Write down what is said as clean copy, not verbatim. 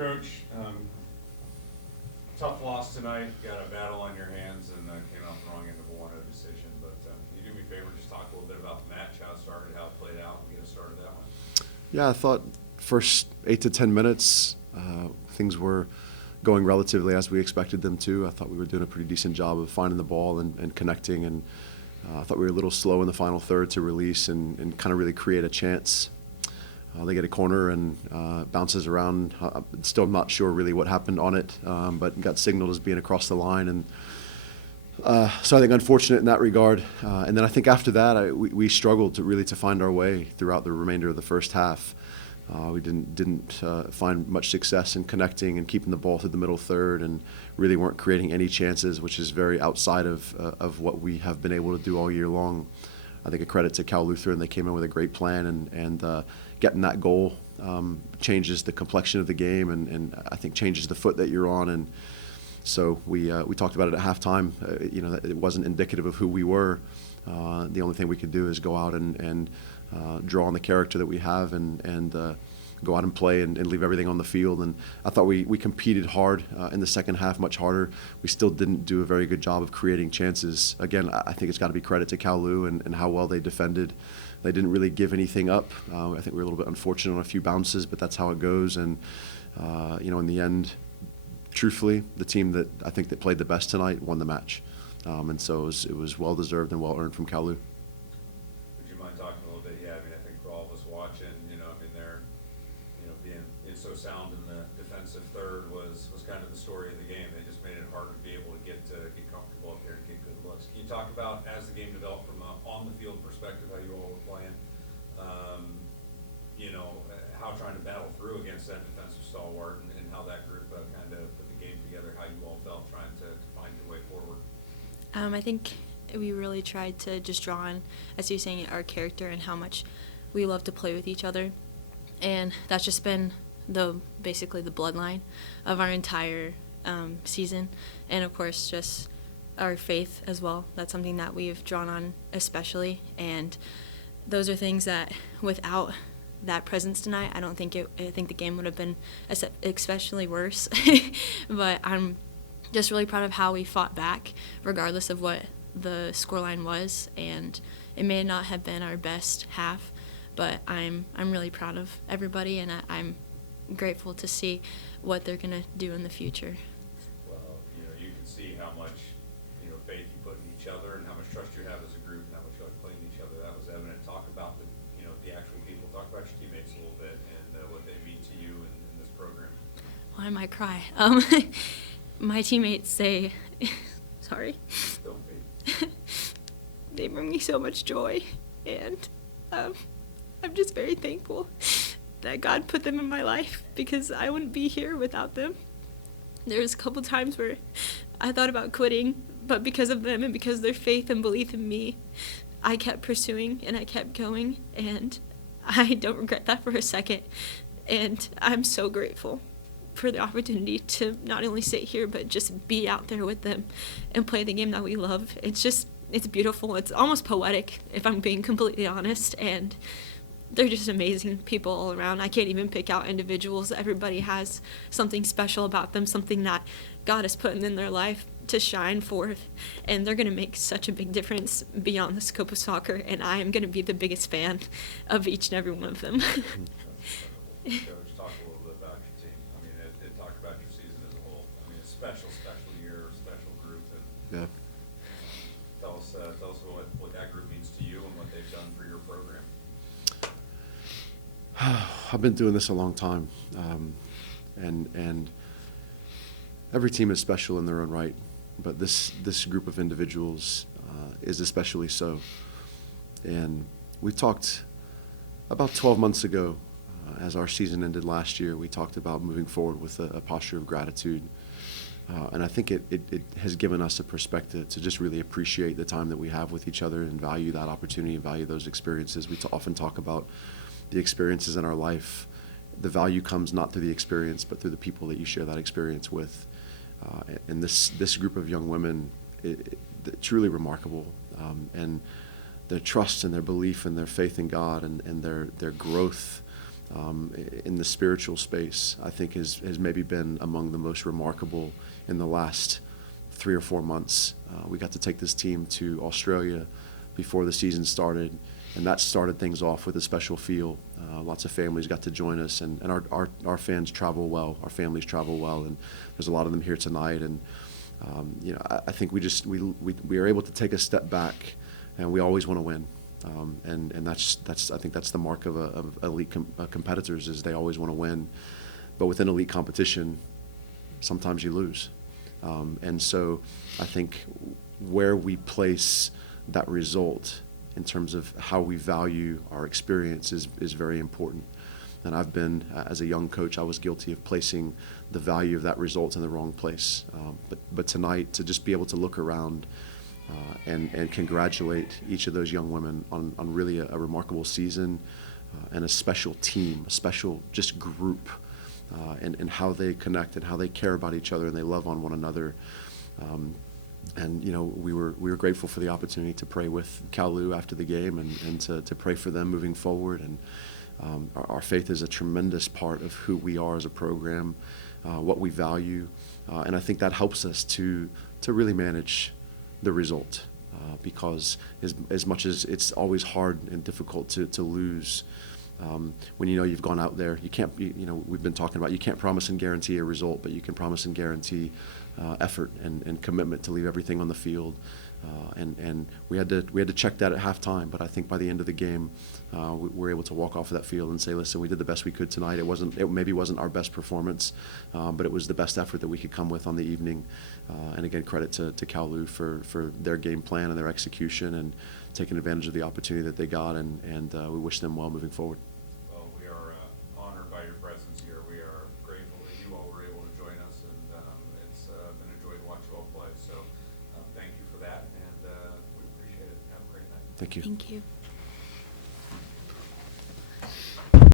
Coach, tough loss tonight. Got a battle on your hands and came out the wrong end of a 1-0 decision. But can you do me a favor, just talk a little bit about the match, how it started, how it played out, and get us started that one. Yeah, I thought first 8 to 10 minutes, things were going relatively as we expected them to. I thought we were doing a pretty decent job of finding the ball and connecting, and I thought we were a little slow in the final third to release and kind of really create a chance. They get a corner and bounces around. Still not sure really what happened on it, but got signaled as being across the line. And so I think unfortunate in that regard. And then I think after that, we struggled to find our way throughout the remainder of the first half. We didn't find much success in connecting and keeping the ball through the middle third, and really weren't creating any chances, which is very outside of what we have been able to do all year long. I think a credit to Cal Lutheran. They came in with a great plan, and getting that goal changes the complexion of the game, and I think changes the foot that you're on. And so we talked about it at halftime. That it wasn't indicative of who we were. The only thing we could do is go out and draw on the character that we have and go out and play and leave everything on the field. And I thought we competed hard in the second half, much harder. We still didn't do a very good job of creating chances. Again, I think it's got to be credit to Cal Lu and how well they defended. They didn't really give anything up. I think we were a little bit unfortunate on a few bounces, but that's how it goes. And in the end, truthfully, the team that I think that played the best tonight won the match. And so it was well deserved and well earned from Cal Lu. Would you mind talking a little bit? Yeah, I think for all of us watching, they're, being so sound in the defensive third was kind of the story of the game. They just made it hard to be able to get comfortable up there and get good looks. Can you talk about, as the game developed from an on-the-field perspective, how you all were playing, how trying to battle through against that defensive stalwart and how that group kind of put the game together, how you all felt trying to find your way forward? I think we really tried to just draw on, as you're saying, our character and how much we love to play with each other. And that's just been basically the bloodline of our entire season. And, of course, just our faith as well. That's something that we've drawn on especially. And those are things that without that presence tonight, I think the game would have been especially worse. But I'm just really proud of how we fought back, regardless of what the scoreline was. And it may not have been our best half, but I'm really proud of everybody, and I'm grateful to see what they're going to do in the future. Well, you can see how much faith you put in each other and how much trust you have as a group and how much you like playing each other. That was evident. Talk about the actual people. Talk about your teammates a little bit and what they mean to you in this program. Well, I might cry. My teammates say, sorry. Don't be. They bring me so much joy, and I'm just very thankful that God put them in my life, because I wouldn't be here without them. There was a couple times where I thought about quitting, but because of them and because of their faith and belief in me, I kept pursuing and I kept going, and I don't regret that for a second. And I'm so grateful for the opportunity to not only sit here but just be out there with them and play the game that we love. It's beautiful. It's almost poetic, if I'm being completely honest, and they're just amazing people all around. I can't even pick out individuals. Everybody has something special about them, something that God has put in their life to shine forth, and they're going to make such a big difference beyond the scope of soccer, and I am going to be the biggest fan of each and every one of them. Coach, talk a little bit about your team. Talk about your season as a whole. A special year, special group. And Yeah. Tell us what that group means to you and what they've done for your program. I've been doing this a long time, and every team is special in their own right, but this group of individuals is especially so. And we talked about 12 months ago, as our season ended last year, we talked about moving forward with a posture of gratitude. And I think it has given us a perspective to just really appreciate the time that we have with each other and value that opportunity, value those experiences. We often talk about the experiences in our life. The value comes not through the experience, but through the people that you share that experience with. And this group of young women, truly remarkable. And their trust and their belief and their faith in God and their growth in the spiritual space, I think has maybe been among the most remarkable in the last 3 or 4 months. We got to take this team to Australia before the season started, and that started things off with a special feel. Lots of families got to join us, and our fans travel well, our families travel well, and there's a lot of them here tonight. And I think we are able to take a step back, and we always want to win. And that's I think that's the mark of elite competitors, is they always want to win. But within elite competition, sometimes you lose. And so I think where we place that result in terms of how we value our experience is very important. And I've been, as a young coach, I was guilty of placing the value of that result in the wrong place. But tonight, to just be able to look around and congratulate each of those young women on really a remarkable season, and a special team, a special just group, and how they connect and how they care about each other and they love on one another. And we were grateful for the opportunity to pray with Kalu after the game and to pray for them moving forward. And our faith is a tremendous part of who we are as a program, what we value, and I think that helps us to really manage the result, because as much as it's always hard and difficult to lose, when you've gone out there, you can't. We've been talking about, you can't promise and guarantee a result, but you can promise and guarantee effort and commitment to leave everything on the field. And we had to check that at halftime, but I think by the end of the game, we were able to walk off of that field and say, listen, we did the best we could tonight. It maybe wasn't our best performance, but it was the best effort that we could come with on the evening. And again, credit to Kalu for their game plan and their execution and taking advantage of the opportunity that they got, and we wish them well moving forward. Well, we are honored by your presence here. We are grateful that you all were able to join us, and it's been a joy to watch you all play. So thank you for that, and we appreciate it. Have a great night. Thank you. Thank you.